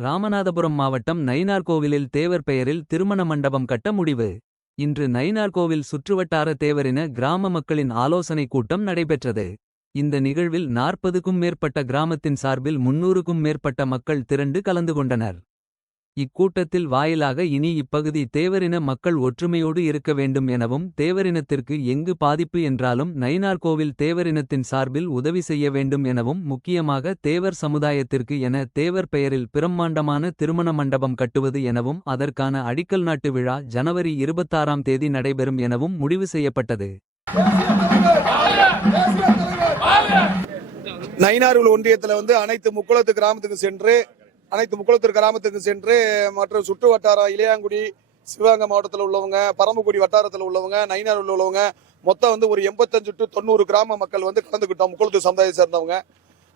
ராமநாதபுரம் மாவட்டம் நயினார்கோவிலில் தேவர் பெயரில் திருமண மண்டபம் கட்ட முடிவு. இன்று நயினார்கோவில் சுற்றுவட்டார தேவரின கிராம மக்களின் ஆலோசனைக் கூட்டம் நடைபெற்றது. இந்த நிகழ்வில் நாற்பதுக்கும் மேற்பட்ட கிராமத்தின் சார்பில் முன்னூறுக்கும் மேற்பட்ட மக்கள் திரண்டு கலந்து கொண்டனர். இக்கூட்டத்தில் வாயிலாக இனி இப்பகுதி தேவரின மக்கள் ஒற்றுமையோடு இருக்க வேண்டும் எனவும் தேவரினத்திற்கு எங்கு பாதிப்பு என்றாலும் நயினார்கோவில் தேவரினத்தின் சார்பில் உதவி செய்ய வேண்டும் எனவும் முக்கியமாக தேவர் சமுதாயத்திற்கு என தேவர் பெயரில் பிரம்மாண்டமான திருமண மண்டபம் கட்டுவது எனவும் அதற்கான அடிக்கல் நாட்டு விழா ஜனவரி இருபத்தாறாம் தேதி நடைபெறும் எனவும் முடிவு செய்யப்பட்டது. நயினார்குல் ஒன்றியத்தில் வந்து அனைத்து முக்குளத்து கிராமத்துக்கு சென்று அனைத்து முக்குளத்தூர் கிராமத்துக்கு சென்று மற்ற சுற்று வட்டாரம் இளையாங்குடி சிவகங்கை மாவட்டத்தில் உள்ளவங்க பரமக்குடி வட்டாரத்தில் உள்ளவங்க நயினார்குல் உள்ளவங்க மொத்தம் வந்து ஒரு எண்பத்தஞ்சு டு தொண்ணூறு கிராம மக்கள் வந்து கலந்துக்கிட்டோம் முக்குளத்தூர் சமுதாயத்தை சேர்ந்தவங்க.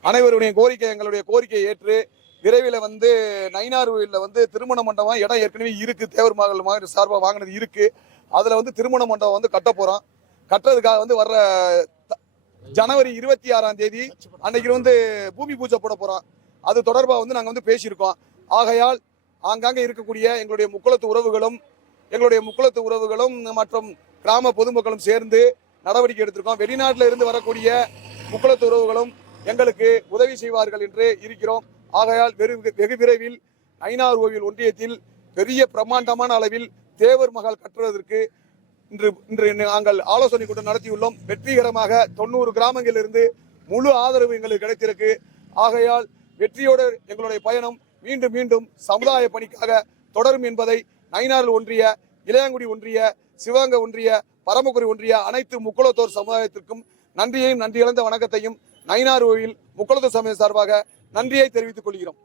அனைவருடைய கோரிக்கை எங்களுடைய கோரிக்கையை ஏற்று விரைவில் வந்து நயினார்கோயிலில் வந்து திருமண மண்டபம் இடம் ஏற்கனவே இருக்கு தேவர் மகள் மாதிரி சார்பாக வாங்கினது இருக்கு. அதில் வந்து திருமண மண்டபம் வந்து கட்ட போகிறோம் கட்டுறதுக்காக வந்து வர்ற த- ஜனவரி இருபத்தி ஆறாம் தேதி அன்னைக்கு வந்து பூமி பூஜை போட போகிறோம் அது தொடர்பாக வந்து நாங்கள் வந்து பேசியிருக்கோம். ஆகையால் ஆங்காங்கே இருக்கக்கூடிய எங்களுடைய முக்குளத்து உறவுகளும் எங்களுடைய முக்குளத்து உறவுகளும் மற்றும் கிராம பொதுமக்களும் சேர்ந்து நடவடிக்கை எடுத்திருக்கோம். வெளிநாட்டில் இருந்து வரக்கூடிய முக்குளத்து உறவுகளும் எங்களுக்கு உதவி செய்வார்கள் என்று இருக்கிறோம். ஆகையால் வெகு வெகு விரைவில் ஐநார் ஓவில் ஒன்றியத்தில் பெரிய பிரம்மாண்டமான அளவில் தேவர் மகள் கட்டுவதற்கு இன்று இன்று நாங்கள் ஆலோசனை கூட்டம் நடத்தியுள்ளோம். வெற்றிகரமாக தொண்ணூறு கிராமங்களிலிருந்து முழு ஆதரவு எங்களுக்கு கிடைத்திருக்கு. ஆகையால் வெற்றியோடு எங்களுடைய பயணம் மீண்டும் மீண்டும் சமுதாய பணிக்காக தொடரும் என்பதை நயினார் ஒன்றிய இளையங்குடி ஒன்றிய சிவகங்கை ஒன்றிய பரமக்குடி ஒன்றிய அனைத்து முக்குளத்தோர் சமுதாயத்திற்கும் நன்றியையும் நன்றி இழந்த வணக்கத்தையும் நயினார் கோயில் முக்குளத்தோர் சமயம் சார்பாக நன்றியை தெரிவித்துக் கொள்கிறோம்.